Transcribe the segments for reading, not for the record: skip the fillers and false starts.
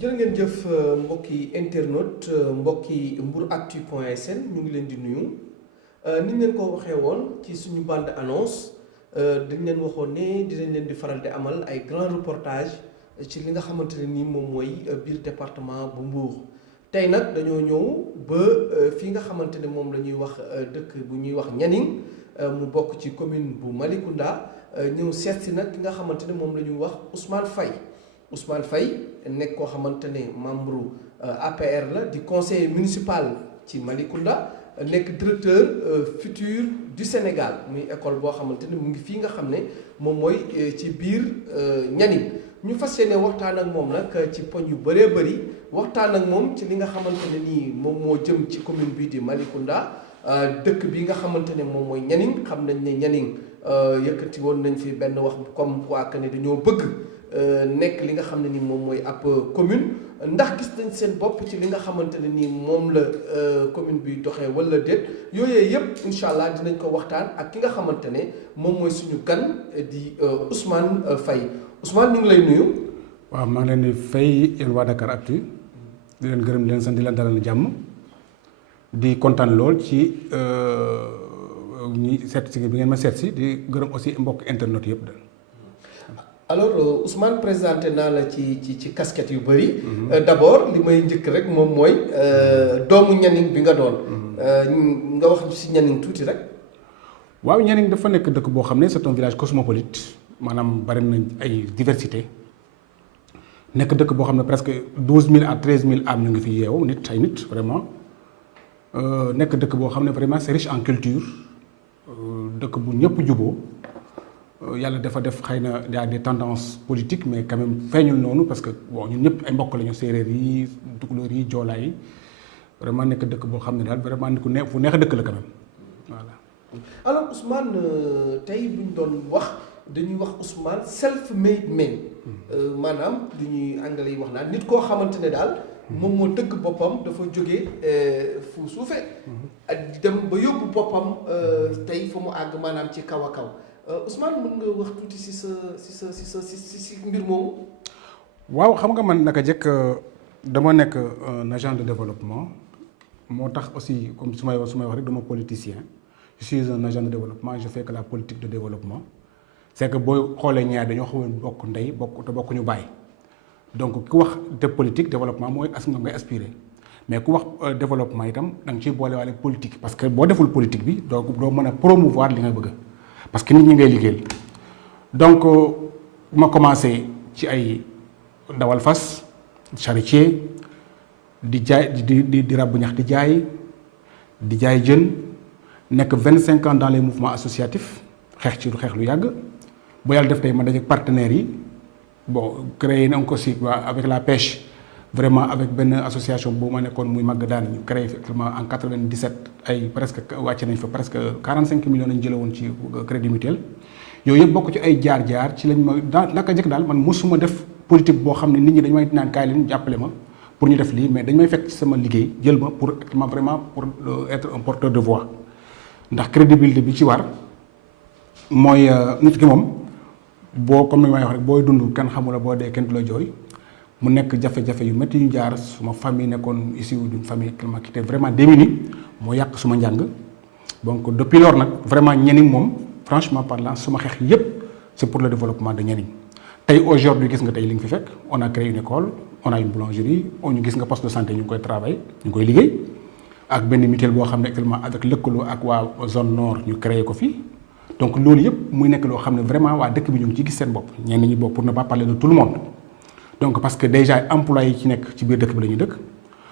jërë ngeen jëf mbokki internaute mbokki mbouractu.sn ñu ngi leen di nuyu ni ñu leen ko waxee woon ci suñu bande annonce dañ leen waxoon ne dinañ leen di faral di amal ay grand reportage ci li nga xamante ne nii moom mooy biir département bu Mbour. tey nag dañoo ñëw ba fii nga xamante ne moom la ñuy wax dëkk bu ñuy wax Nianing mu bokk ci commune bu Malicounda ñëw seet si nag ki nga xamante ne moom la ñuy wax Ousmane Faye nekk koo xamante ne membre APR la di conseiller municipal ci Malicounda nekk directeur futur du Sénégal muy école boo xamante ne mu ngi fii nga xam ne moom mooy ci biir Nianing ñu fas yéene waxtaan ak moom nag ci poñ yu bëree bëri waxtaan ak moom ci li nga xamante ne nii moom moo jëm ci commune bii di Malicounda dëkk bi nga xamante ne moom mooy Nianing xam nañ ne Nianing yëkkati woon nañ fi benn wax comme quoi que ne dañoo bëgg nekk li nga xam ne ni moom mooy ab commune ndax gis nañ seen bopp ci li nga xamante ne nii moom la commune bi doxee wala déet yooyu yëpp incha allah dinañ ko waxtaan ak ki nga xamante ne moom mooy suñu gan di Ousmane Faye Ousmane ñu ngi lay nuyu. waaw maa ngi leen di fay yéen waa Dakaractu di leen gërëm di leen sant di leen dalal jàmm di kontaan lool ci ñi seet si bi ngeen ma seet si di gërëm aussi mbokk internet yëpp daal. alors Ousmane présenté naa la ci casquette yu bëri. d'abord li may njëkk rek moom mooy doomu Nianing bi nga doon. nga wax si Nianing tuuti rek. waaw Nianing dafa nekk dëkk boo xam ne c'est un village cosmopolite maanaam bari nañ ay diversité nekk dëkk boo xam ne presque 12000 à 13000 âmes ñu ngi fi yeewu nit ay nit vraiment nekk dëkk boo xam ne vraiment c'est riche en culture dëkk bu ñëpp juboo yàlla dafa def xëy na y a des tendances politiques mais quand même feeñul noonu parce que bon ñun ñëpp ay mbokk lañu séeréer yi tukulóor yi joolaa yi vraiment nekk dëkk boo xam ne daal vraiment nit ku ne fu neex a dëkk la quand même voilà. alors Ousmane tey buñ doon wax dañuy wax Ousmane self-made man maanaam du ñuy anglais yi wax naan nit koo xamante ne daal moom moo dëkk boppam dafa jógee fu suufee dem ba yóbbu boppam tey fa mu àgg maanaam ci kaw a kaw Ousmane mën nga wax tuuti si mbir moomu. waaw xam nga man naka jëkk dama nekk un agent de développement moo tax aussi comme su may wax rek duma politicien je suis un agent de développement je fais que la politique de développement c'est que booy xoolee ñaar dañoo xaw a bokk ndey bokk ñu bàyyi donc ku wax de politique développement mooy as nga ngay aspirer mais ku wax développement itam da nga ciy boolewaale politique parce que boo deful politique bi doo mën a promouvoir li nga bëgg. parce que nit ñi ngay liggéeyal donc ma commencé ci ay dawal fas charretier di jaay di ràbb ñax di jaay jën nekk 25 ans dans les mouvements associatifs xeex lu yàgg bu yàlla def tey ma dajeek partenaires yi bon créé na ko aussi avec la pêche vraiment avec benn association boobu ma nekkoon muy màgg daan ñu créé effectivement en 97 ay presque wàcce nañ fa presque 45 millions lañ jële woon ci crédit mutuel yooyu yëpp bokk ci ay jaar-jaar ci lañ ma naka jëkk daal man mosuma def politique boo xam ne nit ñi dañ may naan kaay leen jàppale ma pour ñu def lii mais dañ may fekk ci sama liggéey jël ma pour vraiment pour être un porteur de voix ndax crédibilité bi ci war mooy nit ki moom boo comme ni may wax rek booy dund kenn xamula boo dee kenn du la jooy mu nekk jafe-jafe yu métti yu jaar suma famille nekkoon ici d'une famille qui était vraiment démunie moo yàq suma njàng donc depuis lors nag vraiment Nianing moom franchement parlant suma xeex yépp c'est pour le développement de Nianing tey aujourd'hui gis nga tey li nga fi fekk on a créé une école on a une boulangerie ñu gis nga poste de santé ñu ngi koy travailler ñu ngi koy liggéey ak benn mutuelle boo xam ne actuellement avec lëkkaloo ak waa zone nord ñu créé ko fii donc loolu yëpp muy nekk loo xam ne vraiment waa dëkk bi ñu ngi ci gis seen bopp ñenn ñi bopp pour ne pas parler de tout le monde donc parce que déjà employés yi ci nekk ci biir dëkk bi la ñu dëkk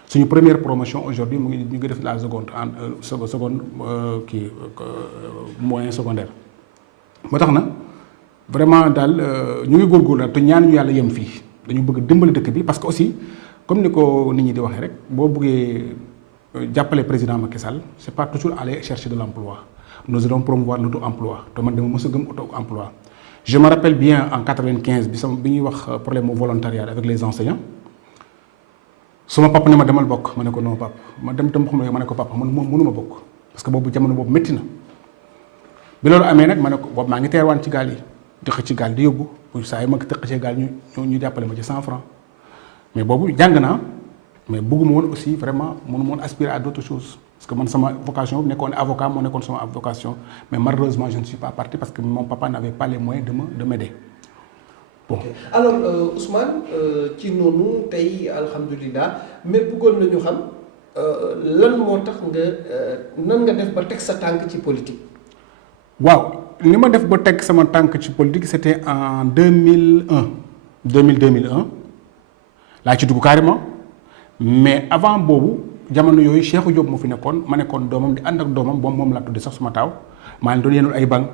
suñu première promotion aujourd'hui ñu ngi def la seconde moyen secondaire moo tax na vraiment daal ñu ngi góorgóorlu daal te ñaan ñu yàlla yem fii dañu bëgg dimbali dëkk bi parce que aussi comme ni ko nit ñi di waxee rek boo bëggee jàppale président Macky Sall c'est pas toujours aller chercher de l'emploi nous allons promouvoir l'auto-emploi te man dama mës a gëm auto-emploi je me rappelle bien en 95 bi ñuy wax problème mu volontariat avec les enseignants suma papa ne ma demal bokk ma ne ko non papa ma dem tam xam ne ma ne ko papa man moom mënuma bokk parce que boobu jamono boobu métti na bi loolu amee nag ma ne ko boobu maa ngi teerwaan ci gaal yi di xëcc ci gaal di yóbbu saa yi ma tëq ci gaal ñu jàppale ma ci 100 francs mais boobu jàng naa mais bëgguma woon aussi vraiment mënuma woon aspirer à d'autres choses parce que man sama vocation nekkoon avocat moo nekkoon sama vocation mais malheureusement je ne suis pas parti parce que mon papa n'avait pas les moyens de m'aider. Bon. Okay. Alors Ousmane ci noonu tey alhamdulilah mais bëggoon nañu xam lan moo tax nga nan nga def ba teg sa tànk ci politique. waaw li ma def ba teg sama tànk ci politique c'était en 2001 laa ci dugg carrément mais avant boobu jamono yooyu Cheikhou Diop moo fi nekkoon ma nekkoon doomam di ànd ak doomam moom laa tudde sax suma taaw maa leen doon yenul ay banc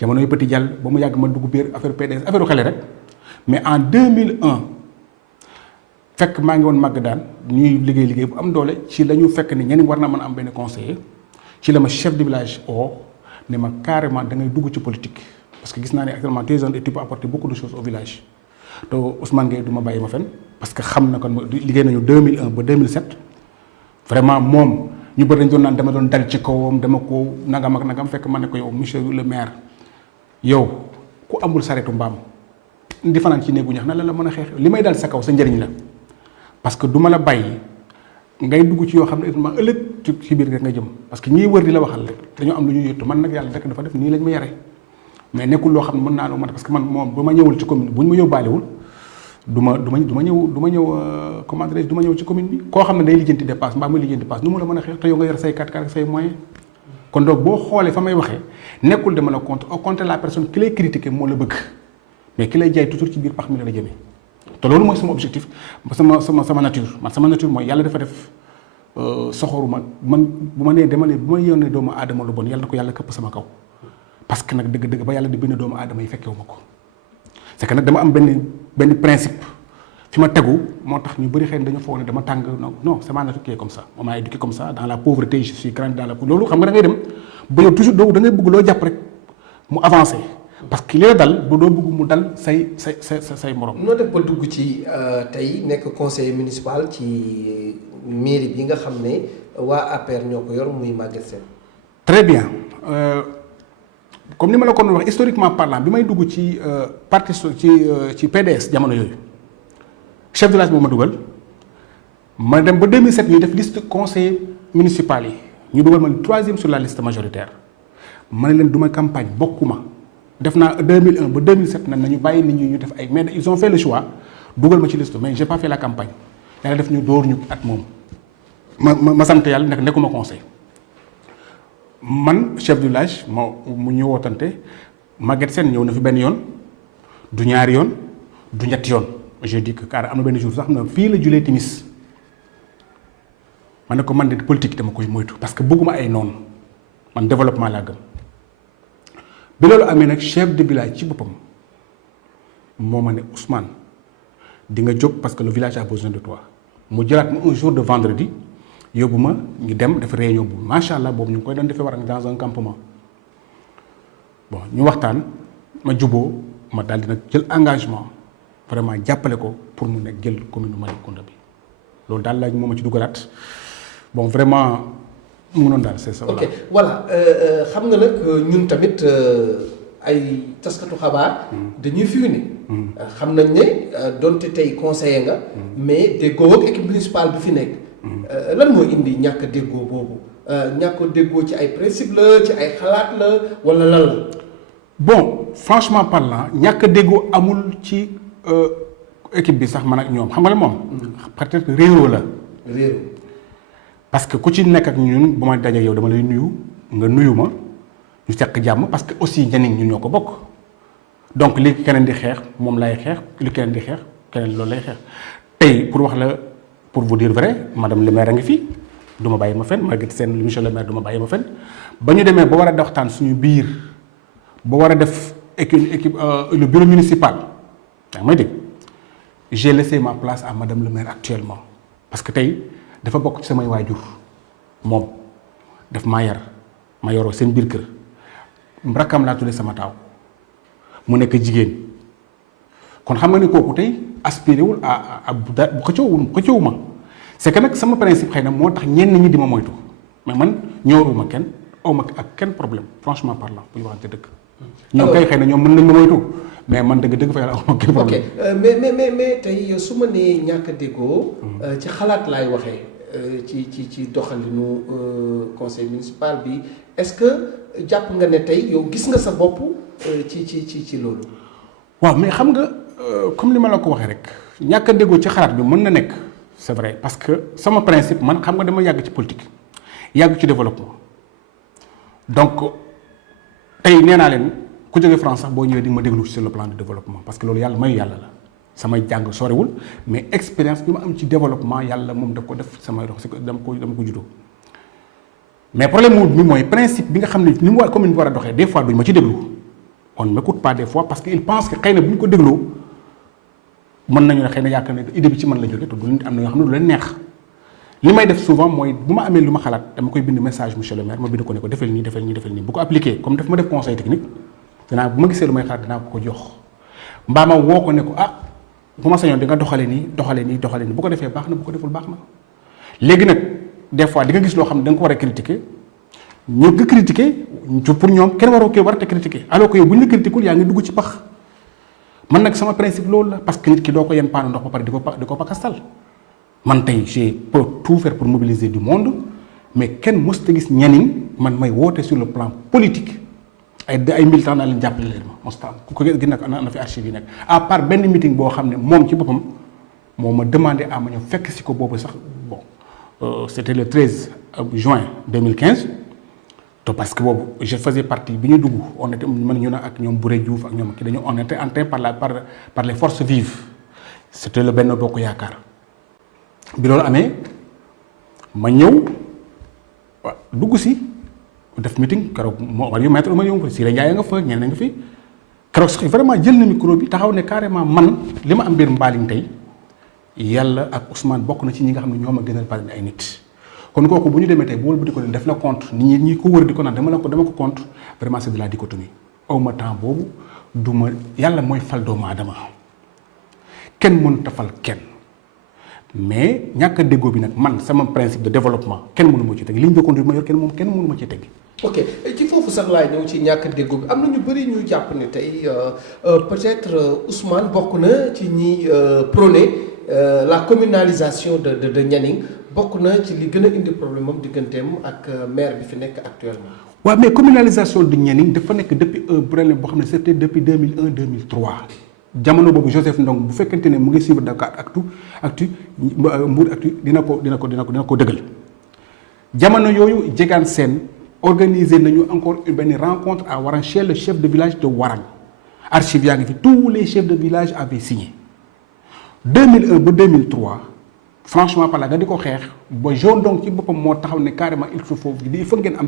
jamono yu petit jàll ba mu yàgg ma dugg biir affaire PDS affaire xale rek mais en 2001 fekk maa ngi woon màgg daan ñuy liggéey bu am doole ci la ñu fekk ni ñenn war na mën a am benn conseiller ci la ma chef de village ne ma carrément da ngay dugg ci politique parce que gis naa ne actuellement tu es jeune et tu peux apporter beaucoup de choses au village te Ousmane Gueye du ma bàyyi ma fen parce que xam na kon liggéey nañu 2001 ba 2007 vraiment moom ñu bëri dañ doon naan dama doon dal ci kawam dama ko nagam ak nagam fekk ma ne ko yow monsieur le maire yow ku amul saretu mbaam di fanaan ci néegu ñax na la mën a xeex li may dal sa kaw sa njëriñ la parce que du ma la bàyyi ngay dugg ci yoo xam ne effectivement ëllëg ci biir rek nga jëm parce que ñiy wër di la waxal rek dañoo am lu ñuy yëttu man nag yàlla rek dafa def nii lañ ma yare mais nekkul loo xam ne mën naa loo mën parce que man moom ba ma ñëwul ci commune bu ñu ma yóbbaalewul du ma ñëw comment dirais-je du ma ñëw ci commune bi koo xam ne day lijjanti dépasse mbaa muy lijjanti dépasse nu mu la mën a xeex te yow nga yor say 4x4 ak say moyens kon donc boo xoolee fa may waxee nekkul dama la contre au contraire la personne ki lay critiquer moo la bëgg mais ki lay jaay toujours ci biir pax mi la la jëmee te loolu mooy sama objectif sama nature man sama nature mooy yàlla dafa def soxoruma man bu ma nee dama ne bu ma yónnee doomu aadama lu bon yàlla na ko yàlla këpp sama kaw parce que nag dëgg-dëgg ba yàlla di bind doomu aadama yi fekkewu ma ko c'est que nag dama am benn principe fi ma tegu moo tax ñu bëri xëy na dañu foog ne dama tàng non c'est ma nature qui est comme ça on m'a éduqué comme ça dans la pauvreté je suis grandi dans la loolu xam nga da ngay dem ba yow toujours doo da ngay bëgg loo jàpp rek mu avancé parce que li la dal bu doo bëgg mu dal say morom. noo def ba dugg ci tey nekk conseiller municipal ci mairie bi nga xam ne waa APR ñoo ko yor muy Maguette Sène. très bien comme ni ma la ko wax historiquement parlant bi may dugg ci parti ci PDS jamono yooyu chef de village moo ma dugal ma dem ba 2007 ñuy def liste conseiller municipal yi ñu dugal ma 3e sur la liste majoritaire ma ne leen du ma campagne bokkuma. def naa 2001 ba 2007 nag nañu bàyyi nit ñi ñu def ay mais ils ont fait le choix dugal ma ci liste mais j'ai pas fait la campagne yàlla def ñu dóor ñu at moom ma sant yàlla nekk nekkuma conseil man chef du village mu ñu wootante Maguette Sène ñëw na fi benn yoon du ñaari yoon du ñetti yoon j'ai dit que car am na benn jour sax xam na fii la julee timis ma ne ko man de politique dama koy moytu parce que bëgguma ay noonu man développement laa gëm bi loolu amee nag chef de village ci boppam moo ma ne Ousmane di nga jóg parce que le village a besoin de toi mu jëlaat ma un jour de vendredi yóbbu ma ñu dem def réunion bu macha allah boobu ñu ngi koy doon defee war dans un campement bon ñu waxtaan ma juboo ma daal di nag jël engagement vraiment jàppale ko pour mu nekk jël commune Malicounda bi loolu daal laaj moo ma ci dugalaat bon vraiment. mu noonu daal c'est ça. ok voilà xam nga nag ñun tamit ay taskatu xabaar. dañuy funé. xam nañ ne donte tey conseiller nga. mais déggoo ak équipe municipale bi fi nekk. lan moo indi ñàkk déggoo boobu ñàkk déggoo ci ay principe la ci ay xalaat la wala lan la. bon franchement parlant ñàkk déggoo amul ci équipe bi sax man ak ñoom xam nga la moom. peut-être réeroo la. réeroo. parce que ku ci nekk ak ñun bu ma dajee yow dama lay nuyu nga nuyu ma ñu seq jàmm parce que aussi njëriñ ñun ñoo ko bokk donc li keneen di xeex moom lay xeex li keneen di xeex keneen loolu lay xeex tey pour wax la pour vous dire vrai madame le maire a ngi fii du ma bàyyi ma fen Maguette Sène monsieur le maire du ma bàyyi ma fen ba ñu demee ba war a waxtaan suñu biir ba war a def équipe le bureau municipal yaa may dégg j'ai laissé ma place à madame le maire actuellement parce que tey dafa bokk ci samay waajur moom daf maa yar ma yoroo seen biir kër rakkam laa tuddee sama taaw mu nekk jigéen kon xam nga ne kooku tey aspiré wul à bu xëccoowu ma c'est que nag sama principe xëy na moo tax ñenn ñi di ma moytu mais man ñooruma kenn awma ak kenn problème franchement parlant bu ñu waxante dëgg. ñoom kay xëy na ñoom mën nañ ma moytu mais man dëgg fa yàlla amuma kenn problème. ok mais tey su ma nee ñàkk a déggoo. ci xalaat laay waxee. ci doxalinu conseil municipal bi est-ce que jàpp nga ne tey yow gis nga sa bopp ci loolu. waaw mais xam nga comme li ma la ko waxee rek ñàkk a déggoo ci xalaat bi mën na nekk c'est vrai parce que sama principe man xam nga dama yàgg ci politique yàgg ci développement donc tey nee naa leen ku jógee France sax boo ñëwee di nga ma déglu sur le plan de développement parce que loolu yàlla mayu yàlla la. samay jàng sorewul mais expérience bi ma am ci développement yàlla moom daf ko def samay dox dama ko juddoo mais problème bi mooy principe bi nga xam ne ni mu war commune bi war a doxee des fois duñ ma ci déglu on ne m'écoute pas des fois parce que il pense que xëy na bu ñu ko dégloo mën nañu ne xëy na yaakaar ne idée bi ci man la jógee te du am na yoo xam ne du leen neex li may def souvent mooy bu ma amee lu ma xalaat dama koy bind message monsieur le maire ma bind ko ne ko defal nii defal nii defal nii bu ko appliqué comme daf ma def conseil technique danaa bu ma gisee lu may xalaat dinaa ko jox mbaa ma woo ko ne ko bu ma sañoon di nga doxale nii bu ko defee baax na bu ko deful baax na léegi nag des fois di nga gis loo xam ne da nga ko war a critiquer ñu nga critiquer pour ñoom kenn waroo war a critiquer alors que yow bu ñu la critiquer yaa ngi dugg ci pax man nag sama principe loolu la parce que nit ki doo ko yenn paanu ndox ba pare di ko pakastal man tey j'ai peut tout faire pour mobiliser du monde mais kenn mosut a gis ñaniñ man may woote sur le plan politique ay militants naa leen jàppale leen ma mosut am ku ko gis nag na fi archive yi nekk à part benn meeting boo xam ne moom ci boppam moo ma demandé à ma ñëw fekk si ko boobu sax bon c'était le 13 juin 2015 te parce que boobu je faisais partie bi ñu dugg on était man ñu ne ak ñoom Bouré Diouf ak ñoom ki dañu on était entraîné par les forces vives c'était le Benno Bokk Yaakaar bi loolu amee ma ñëw dugg si def meeting keroog moo war yu maître ma ñëw si la Ndiaye nga fa ñeneen nga fi keroog sax vraiment jël na micro bi taxaw ne carrément man li ma am biir Mbaling tey yàlla ak Ousmane bokk na ci ñi nga xam ne ñoo ma gënal bari ay nit kon kooku bu ñu demee tey bool bu di ko def la compte nit ñi ko wër di ko naan dama ko compte vraiment c'est de la dichotomie aw ma temps boobu du ma yàlla mooy fal doomu aadama kenn mënut a fal kenn mais ñàkk a déggoo bi nag man sama principe de développement kenn mënu ma ci teg ligne de conduite ma yor kenn mënu ma ci teg. ok ci foofu sax laay ñëw ci ñàkk a déggoo bi am na ñu bëri ñu jàpp ne tey peut-être Ousmane bokk na ci ñi prôné la communalisation de Nianing bokk na ci li gën a indi problème am digganteem ak maire bi fi nekk actuellement. waaw mais communalisation de Nianing dafa nekk depuis un problème boo xam ne c'était depuis 2001 2003 jamono boobu Joseph Ndong bu fekkente ne mu ngi suivre Dakar Actu Mbour Actu dina ko dëggal jamono yooyu Diegane Sène organisé nañu encore benn rencontre à Warang chez le chef de village de Warang archive yaa ngi fi tous les chefs de village avaient signé 2001 ba 2003 franchement par là nga di ko xeex ba jaune donc ci boppam moo taxaw ne carrément il faut ngeen am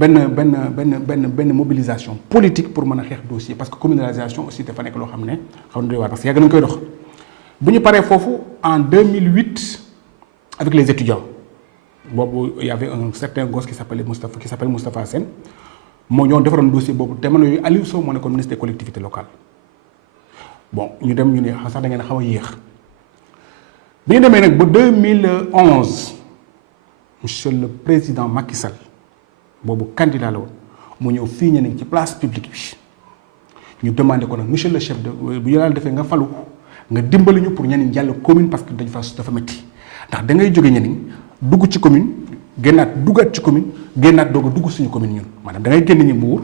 benn mobilisation politique pour mën a xeex dossier parce que communalisation aussi dafa nekk loo xam ne xaw na doy waar parce que yàgg nañu koy dox bu ñu paree foofu en 2008 avec les étudiants boobu y avait un certain gosse qui s'appelle Moustapha Sène moo ñoo defaroon dossier boobu jamono yooyu Aliou Sow moo nekkoon ministre des collectivités locales bon ñu dem ñu ne sax da ngeen xaw a yéex bi ñu demee nag ba 2011 monsieur le président Macky Sall boobu candidat la woon mu ñëw fii Nianing ci place publique bi ñu demandé ko nag monsieur le chef de bu ñu daal defee nga falu nga dimbali ñu pour Nianing jàll commune parce que dafa métti ndax da ngay jóge Nianing dugg ci commune génnaat duggaat ci commune génnaat doog a dugg suñu commune ñun maanaam da ngay génn ñi Mbour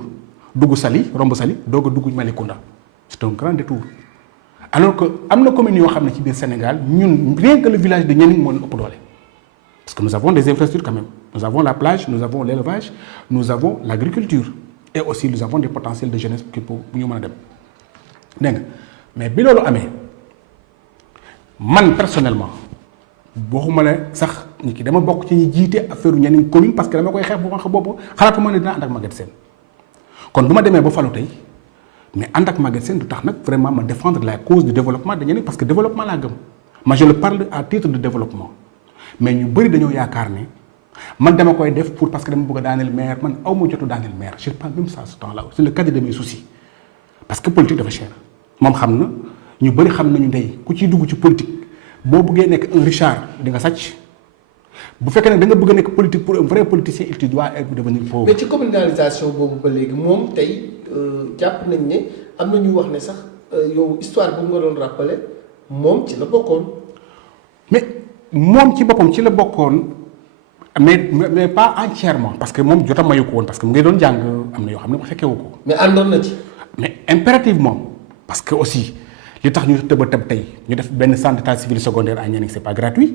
dugg Saly romb Saly doog a dugg Malicounda c'est un grand détour alors que am na commune yoo xam ne ci biir Sénégal ñun rien que le village de Nianing moo ëpp doole parce que nous avons des infrastructures quand même nous avons la plage nous avons l'élevage nous avons l'agriculture et aussi nous avons des potentiels de jeunesse bu ñu mën a dem dégg nga mais bi loolu amee man personnellement waxuma ne sax nit ki dama bokk ci ñi jiite affaire Nianing commune parce que dama koy xeex bu ma xam boobu xalaatuma ne dinaa ànd ak Maguette Sène kon bu ma demee ba falu tey mais ànd ak Maguette Sène du tax nag vraiment ma défendre la cause du développement de Nianing parce que développement laa gëm ma je le parle à titre de développement mais ñu bëri dañoo yaakaar ne man dama koy def pour parce que dama bëgg a daaneel maire man aw ma jotu daaneel maire je pas même ça ce temps là c'est le cadre de mes soucis parce que politique dafa cher moom xam na ñu bëri xam nañu ndey ku ciy dugg ci politique boo bëggee nekk un Richard di nga sàcc bu fekkee nag da nga bëgg a nekk politique pour un vrai politicien il doit devenir pauvre. mais ci communalisation boobu ba léegi moom tey jàpp nañ ne am na ñu wax ne sax yow histoire bu nga doon rappeler moom ci la bokkoon. mais moom ci boppam ci la bokkoon mais pas entièrement parce que moom jotam mayu ko woon parce que mu ngi doon jàng am na yoo xam ne fekkewu ko. mais àndoon na ci. mais impérativement parce que aussi li tax ñu tëb a tëb tey ñu def benn centre d'état civil secondaire à Nianing c'est pas gratuit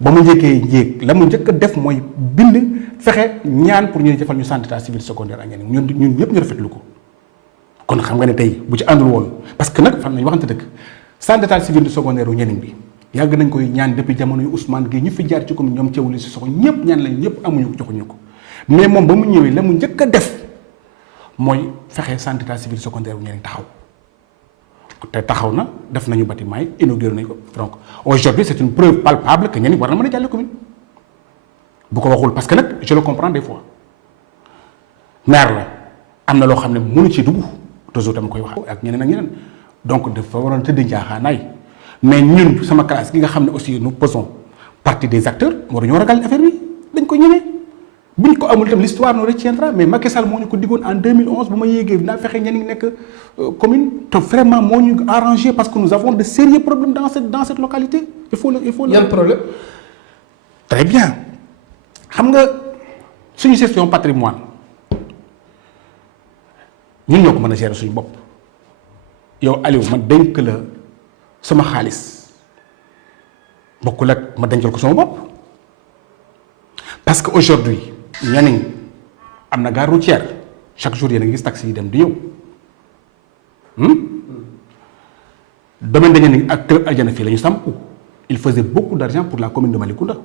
ba mu njëkkee njéeg la mu njëkk a def mooy bind fexe ñaan pour ñu defal ñu centre d'état civil secondaire à Nianing ñun ñëpp ñu rafetlu ko kon xam nga ne tey bu ci àndul woon parce que nag fan nañu waxante dëgg centre d'état civil secondaire u Nianing bi yàgg nañ koy ñaan depuis jamono yu Ousmane Gueye ñu fi jaar ci commune ñoom Thiawli si soxo ñëpp ñaan lañ ñëpp amuñu joxuñu ko mais moom ba mu ñëwee la mu njëkk a def mooy fexe centre d'état civil secondaire u Nianing taxaw te taxaw na def nañu bâtiment yi inauguré nañu ko donc aujourd'hui c'est une preuve palpable que Nianing war na mën a jàlle commune bu ko waxul parce que nag je le comprends des fois maire la am na loo xam ne mënu ci dugg toujours dama koy wax ak ñeneen ak ñeneen donc dafa waroon tëdd njaaxaanaay mais ñun sama classe gi nga xam ne aussi nous faisons partie des acteurs waruñoo ragal affaire bi dañ ko ñemee buñ ko amul itam l'histoire nous retiendra mais Macky Sall moo ñu ko diggoon en 2011 bu ma yéegee dinaa fexe Nianing nekk commune te vraiment moo ñu arrangé parce que nous avons de sérieux problèmes dans cette localité il faut le yan problème. très bien xam nga suñu gestion patrimoine ñun ñoo ko mën a gérer suñu bopp yow Aliou ma dénk la sama xaalis bokkul ak ma dencal ko sama bopp parce que aujourd'hui Nianing am na gare routière chaque jour yéen a ngi gis taxi yi dem di ñëw domaine de Nianing ak Club Aljana fii la ñu samp il faisait beaucoup d'argent pour la commune de Malicounda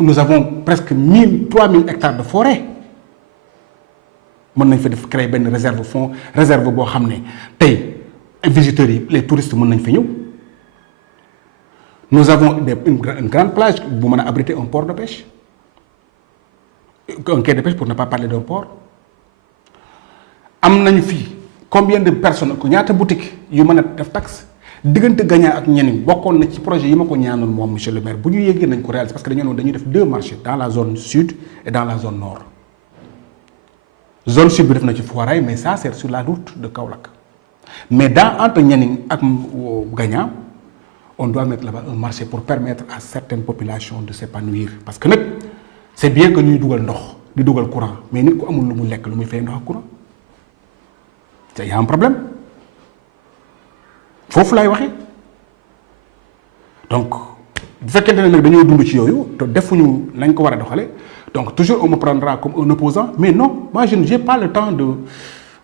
nous avons presque 3000 hectares de forêt mën nañ fa def créer benn réserve boo xam ne tey visiteurs yi les touristes mën nañ fa ñëw nous avons une grande plage bu mën a abriter un port de pêche un quai de pêche pour ne pas parler d'un port am nañu fii combien de personnes ko ñaata boutique yu mën a def taxe diggante Gagna ak Nianing bokkoon na ci projet yi ma ko ñaanoon moom monsieur le maire bu ñu yéegee nañ ko réaliser parce que dañu ne dañuy def 2 marchés dans la zone sud et dans la zone nord zone sud bi def na ci Foirail mais ça c'est sur la route de Kaolack mais entre Nianing ak Gagna on doit mettre là-bas un marché pour permettre à certaines populations de s'épanouir parce que nag c'est bien que ñuy dugal ndox di dugal courant mais nit ku amul lu mu lekk lu muy fay ndox ak courant te y a un problème foofu laay waxee donc bu fekkente ne nag dañoo dund ci yooyu te defuñu lañ ko war a doxale donc toujours on me prendra comme un opposant mais non moi je n'ai pas le temps de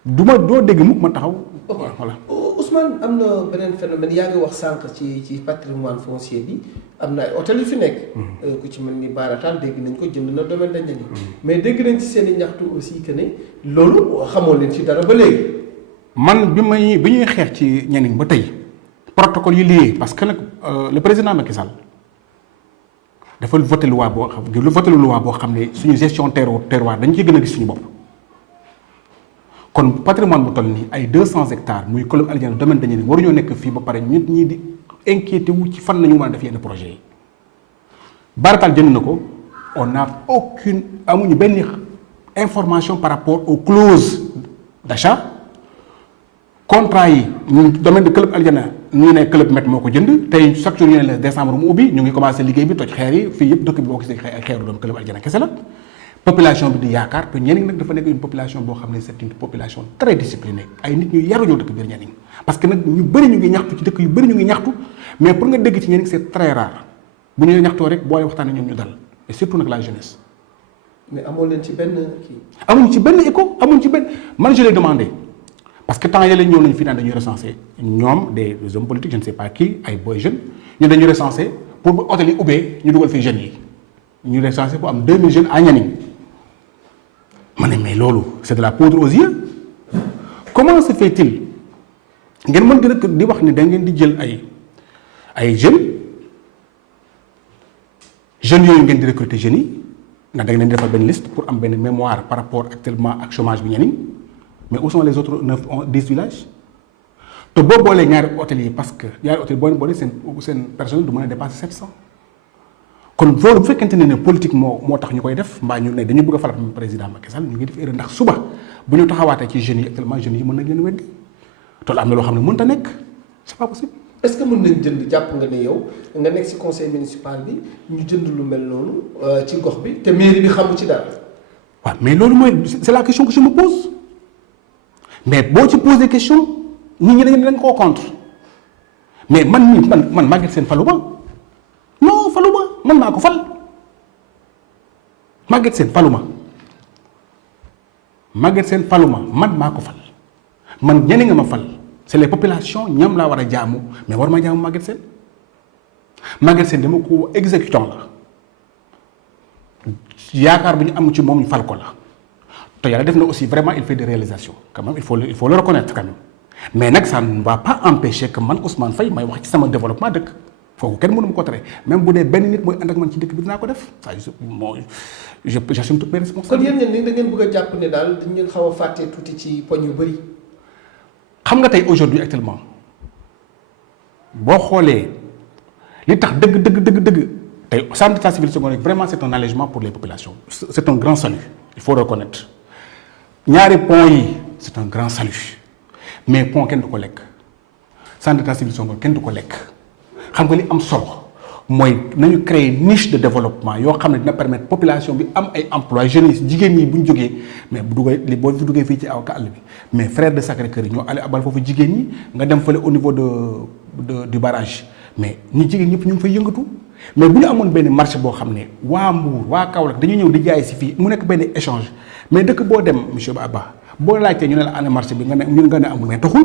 doo dégg mukk ma taxaw. voilà Ousmane am na beneen phénomène yaa ngi wax sànq ci patrimoine foncier bi am na ay hôtel yu fi nekk. ku ci mel ni Baratal dégg nañ ko jënd na domaine dañ nañu. mais dégg nañ ci seen i ñaxtu aussi que ne loolu xamoo leen ci dara ba léegi. man bi ñuy xeex ci Nianing ba tey protocole yi lié parce que nag le président Macky Sall dafa voté loi boo xam ne suñu gestion terroir dañu ci gën a gis suñu bopp. kon patrimoine bu toll nii ay 200 hectares muy Club Aljana domaine de Nianing waruñoo nekk fii ba pare nit ñi di inquiété wu ci fan nañu mën a def yenn projet yi Baratal jënd na ko on n'a amuñu benn information par rapport aux clauses d'achat contrat yi ñun domaine de Club Aljana ñu ne Club Med moo ko jënd tey chaque jour ñu ne la décembre mu ubbi ñu ngi commencé liggéey bi toj xeer yi fii yëpp dëkk bi boo gisee ay xeeru doon Club Aljana kese la population bi di yaakaar te Nianing nag dafa nekk une population boo xam ne c'est une population très disciplinée ay nit ñu yaru ñoo dëkk biir Nianing parce que nag ñu bëri ñu ngi ñaxtu ci dëkk yu bëri ñu ngi ñaxtu mais pour nga dégg ci Nianing c'est très rare bu ñu ñaxtoo rek booy waxtaanee ñoom ñu dal et surtout nag la jeunesse. mais amoo leen ci benn kii. amuñ ci benn écho amuñ ci benn man je l'ai demandé parce que temps yële ñëw nañu fii naan dañuy recenser ñoom des hommes politiques je ne sais pas qui ay boy jeunes ñu dañuy recenser pour bu hôtel yi ubbee ñu dugal fi jeunes yi ñu recenser pour am 2000 jeunes à Nianing. ma ne mais loolu c'est de la poudre aux yeux comment se fait-il ngeen mën di wax ni da ngeen di jël ay jeunes yooyu ngeen di recruter jeunes yi ndax da ngeen di defal benn liste pour am benn mémoire par rapport actuellement ak chômage bi Nianing mais où sont les autres 9 10 villages te boo boolee ñaari hôtel yi parce que ñaari hôtel boo boolee seen personnel du mën a dépasser 700 kon loolu bu fekkente ne politique moo tax ñu koy def mbaa ñu ne dañu bëgg a fal président Macky Sall ñu ngi def erreur ndax suba bu ñu taxawaatee ci jeunes yi actuellement jeunes yi mën nañ leen weddi te am na loo xam ne mënut a nekk c'est pas possible. est-ce que mën nañ jënd jàpp nga ne yow nga nekk ci conseil municipal bi ñu jënd lu mel noonu ci gox bi te mairie bi xamu ci dara. waaw mais loolu mooy c'est la question que je me pose mais boo ci poser question nit ñi dañ koo contre mais man Maguette Sène falu ma non falu ma man maa ko fal Maguette Sène falu ma Maguette Sène falu ma man maa ko fal man ñeneen nga ma fal c'est les populations ñam laa war a jaamu mais war ma jaamu Maguette Sène dama ko exécutant la yaakaar bu ñu am ci moom ñu fal ko la te yàlla def na aussi vraiment il fait des réalisations quand même il faut le reconnaître quand même mais nag ça ne va pas empêcher que man Ousmane Faye may wax ci sama développement dëkk foofu kenn mënu ma ko tere même bu dee benn nit mooy ànd ak man ci dëkk bi dinaa ko def ça j'assume toutes mes responsabilités. kon yéen ñi da ngeen bëgg a jàpp ne daal dañ leen xaw a fàtte tuuti ci poñ yu bëri. xam nga tey aujourd'hui actuellement boo xoolee li tax dëgg tey centre d'état civil secondaire vraiment c'est un allègement pour les populations c'est un grand salut il faut reconnaître ñaari pont yi c'est un grand salut mais pont kenn du ko lekk centre d'état civil secondaire kenn du ko lekk xam nga li am solo mooy nañu créer niche de développement yoo xam ne dina permettre population bi am ay emploi jeunes yi jigéen ñi bu ñu jógee mais bu duggee boo fi duggee fii ci awka àll bi mais frère de Sacré-Cœur yi ñoo allé abal foofu jigéen ñi nga dem fële au niveau du barrage mais ñi jigéen ñëpp ñu ngi fay yëngatu mais bu ñu amoon benn marché boo xam ne waa Mbour waa Kaolack dañu ñëw di jaay si fii mu nekk benn échange mais dëkk boo dem monsieur Abba boo laajtee ñu ne la ana marché bi nga ne amul mais taxul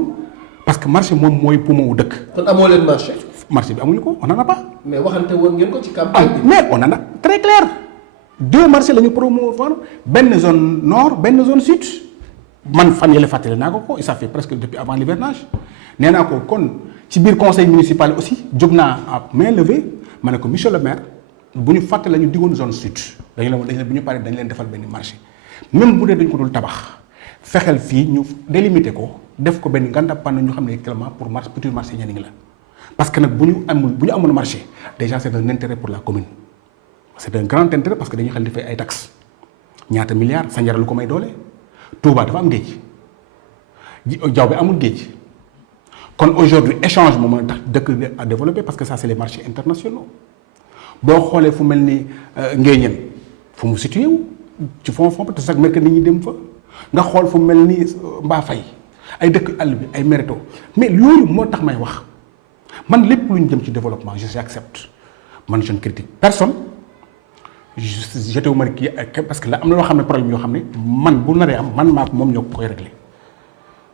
parce que marché moom mooy poumon wu dëkk. kon amoo leen marché. marché bi amuñu ko on en a pas. mais waxante woon ngeen ko ci campagne bi. mais on en a très clair 2 marchés la ñu promouvoir benn zone nord benn zone sud man fan yële fàttali naa ko ça fait presque depuis avant l'hivernage nee naa ko kon ci biir conseil municipal aussi jóg naa à main levée ma ne ko monsieur le maire bu ñu fàtte la ñu digoon zone sud dañu leen bu ñu paree dañu leen defal benn marché même bu dee dañ ko dul tabax fexeel fii ñu délimiter ko def ko benn nganda pann ñu xam ne actuellement pour marché petit marché ñeneen ngi la. parce que nag bu ñu amul marché déjà c'est un intérêt pour la commune c'est un grand intérêt parce que dañuy xel di fay ay taxes ñaata milliards Sandiara lu ko may doole Touba dafa am géej jaww bi amul géej kon aujourd'hui échange moom mën a tax dëkk à développer parce que ça c'est les marchés internationaux boo xoolee fu mel ni Nguéniène fu mu situé wu ci fond te sax mercredi nit ñi dem fa nga xool fu mel ni Mbafay ay dëkk àll bi ay Mereto mais loolu moo tax may wax. man lépp lu ñu jëm ci développement je accepte man je ne critique personne jotewuma kii parce que la am na loo xam ne problème yoo xam ne man bu naree am man maa ko moom ñoo koy régler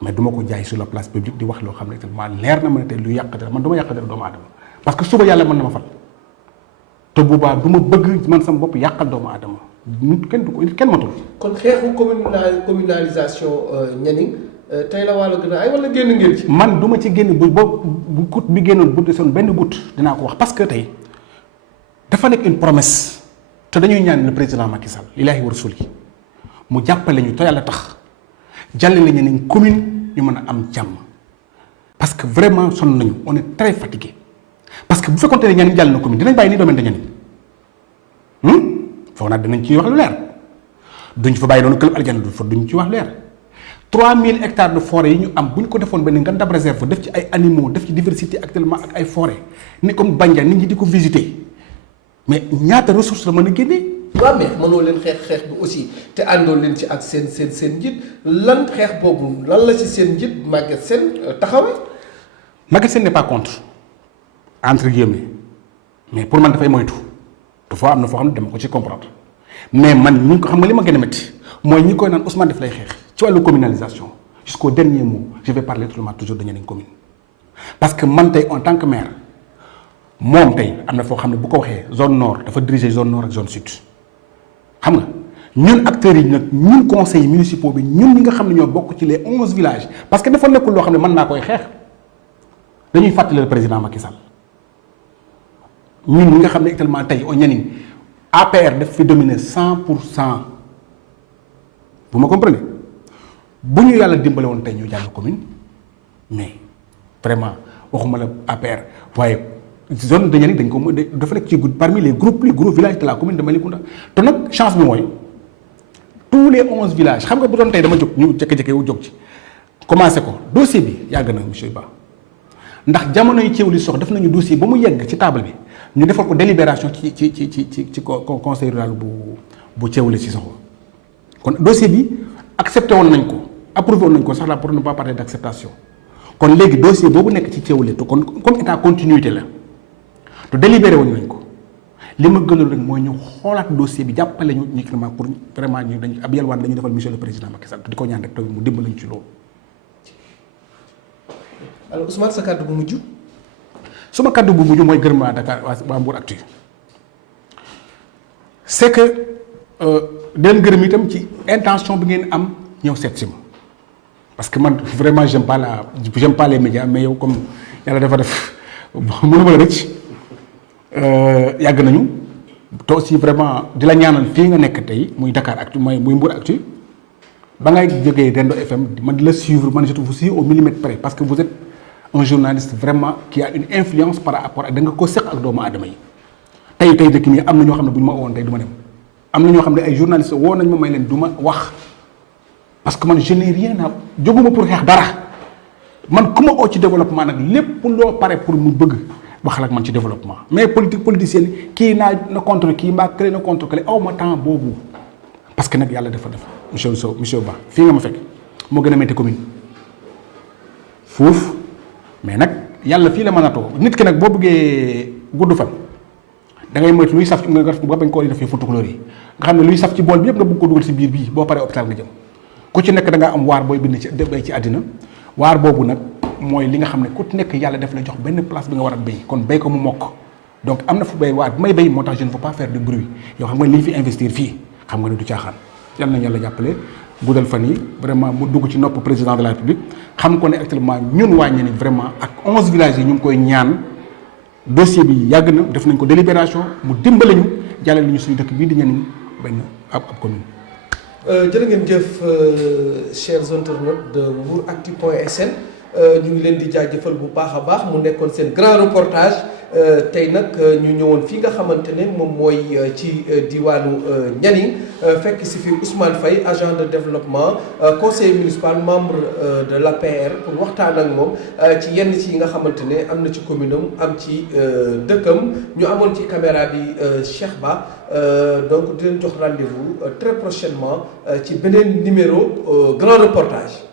mais du ma ko jaay sur la place publique di wax loo xam ne tellement leer na ma ne tey lu yàq dara man du ma yàq dara doomu aadama parce que suba yàlla mën na ma fal te boobaa du ma bëgg man sama bopp yàqal doomu aadama nit kenn du ko kenn matul. kon xeexu communalisation Nianing tey la wàllu gën a ay wala génn ngeen ci. man du ma ci génn bu goutte bi génnoon bu desoon benn goutte dinaa ko wax parce que tey dafa nekk une promesse te dañuy ñaan le président Macky Sall lillaahi wa rasuli mu jàppale ñu te yàlla tax jàllale ñu ne commune ñu mën a am jàmm parce que vraiment sonn nañu on est très fatigué parce que bu fekkoon ne Nianing jàll na commune dinañ bàyyi ni domaine de Nianing foog naa dinañ ci wax lu leer duñ fa bàyyi noonu club Aljana duñ ci wax lu leer. 3000 hectares de forêt yi ñu am bu ñu ko defoon benn ngandab réserve def ci ay animaux def ci diversité actuellement ak ay forêt ni comme Bandia nit ñi di ko visiter mais ñaata ressources la mën a génnee. waaw mais mënoo leen xeex bi aussi te àndoo leen ci ak seen njiit lan xeex boobu lan la ci seen njiit Maguette Sène taxawee. Maguette Sène n'est pas contre entre guillemets mais pour man dafay moytu dafa am na foo xam ne dama ko ci comprendre mais man ñu ko xam nga li ma gën a métti mooy ñi koy naan Ousmane daf lay xeex. ci wàllu communalisation jusqu'au dernier mot je vais parler toujours de Nianing commune parce que man tey en tant que maire moom tey am na foo xam ne bu ko waxee zone nord dafa diriger zone nord ak zone sud xam nga ñun acteurs yi nag ñun conseils municipaux bi ñun ñi nga xam ne ñoo bokk ci les 11 villages parce que dafa nekkul loo xam ne mën naa koy xeex dañuy fàttali le président Macky Sall ñun ñi nga xam ne actuellement tey au Nianing APR daf fi dominer 100%. vous me comprenez bu ñu yàlla dimbale woon tey ñu jàll commune mais vraiment waxuma la APR waaye zone de Nianing dañ ko dafa nekk ci parmi les gros villages de la commune de Malicounda te nag chance bi mooy tous les 11 villages xam nga bu doon tey dama jóg ñu jékki-jékki wu jóg ci commencé ko dossier bi yàgg na monsieur Ba ndax jamono yi Thiewly Sox def nañu dossier ba mu yegg ci table bi ñu defal ko délibération ci conseil rural bu Thiewly Sox kon dossier bi accepté woon nañ ko approuvé woon nañ ko sax la pour ne pas parler d' acceptation kon léegi dossier boobu nekk ci Thiewly te kon comme état continuité la te délibéré woon nañ ko li ma gënal rek mooy ñu xoolaat dossier bi jàppale ñu uniquement pour vraiment ñu dañ ab yalwaan dañuy defal monsieur le président Macky Sall te di ko ñaan rek tamit mu dimbali ñu ci loolu. alors Ousmane sa kàddu bu mujj. suma kàddu bu mujj mooy gërëm waa Dakar waa Mbouractu c'est que di leen gërëm itam ci intention bi ngeen am ñëw seet si ma parce que man vraiment j'aime pas les médias mais yow comme yàlla dafa def mënuma la rëcc yàgg nañu te aussi vraiment di la ñaanal fii nga nekk tey muy Dakar Actu muy Mbouractu ba ngay jógee Rendo FM man di la suivre man je te suis au millimètre près parce que vous êtes un journaliste vraiment qui a une influence par rapport ak da nga ko seq ak doomu aadama yi tey dëkk mi am na ñoo xam ne bu ñu ma woon tey du ma dem am na ñoo xam ne ay journalistes woo nañ ma may leen du ma wax parce que man je n'ai rien à jóguma pour xeex dara man ku ma oo ci développement nag lépp loo pare pour mu bëgg waxal ak man ci développement mais politicienne kii na contre kii mbaa kële na contre kële aw ma temps boobu parce que nag yàlla dafa def monsieur Ba fii nga ma fekk moo gën a métti commune foofu mais nag yàlla fii la mën a toog nit ki nag boo bëggee gudd fan da ngay moytu luy saf nga bañ koo def fu tukulóor yi nga xam ne luy saf ci bool bi yëpp nga bëgg ko dugal si biir bii boo paree hôpital nga jëm ku ci nekk da ngaa am waar booy bind ci béy ci àddina waar boobu nag mooy li nga xam ne ku nekk yàlla def la jox benn place bi nga war a béy kon béy ko mu mokk donc am na fu béy waar bi may béy moo tax je ne veux pas faire de bruit yow xam nga li ñu fi investir fii xam nga ne du caaxaan yal nañu yàlla jàppale guddal fan yi vraiment mu dugg ci nopp président de la république xam ko ne actuellement ñun waa Nianing vraiment ak 11 villages yi ñu ngi koy ñaan dossier bi yàgg na def nañ ko délibération mu dimbale ñu jàllale ñu suñu dëkk bii di Nianing benn ab commune. jërë ngeen jëf chers internautes de mbouractu.sn ñu ngi leen di jaajëfal bu baax a baax mu nekkoon seen grand reportage tey nag ñu ñëwoon fii nga xamante ne moom mooy ci diwaanu Nianing fekk si fi Ousmane Faye agent de développement conseiller municipal membre de l'APR pour waxtaan ak moom ci yenn ci yi nga xamante ne am na ci commune am ci dëkkam ñu amoon ci caméra bi Cheikh Ba donc di leen jox rendez-vous très prochainement ci beneen numéro grand reportage.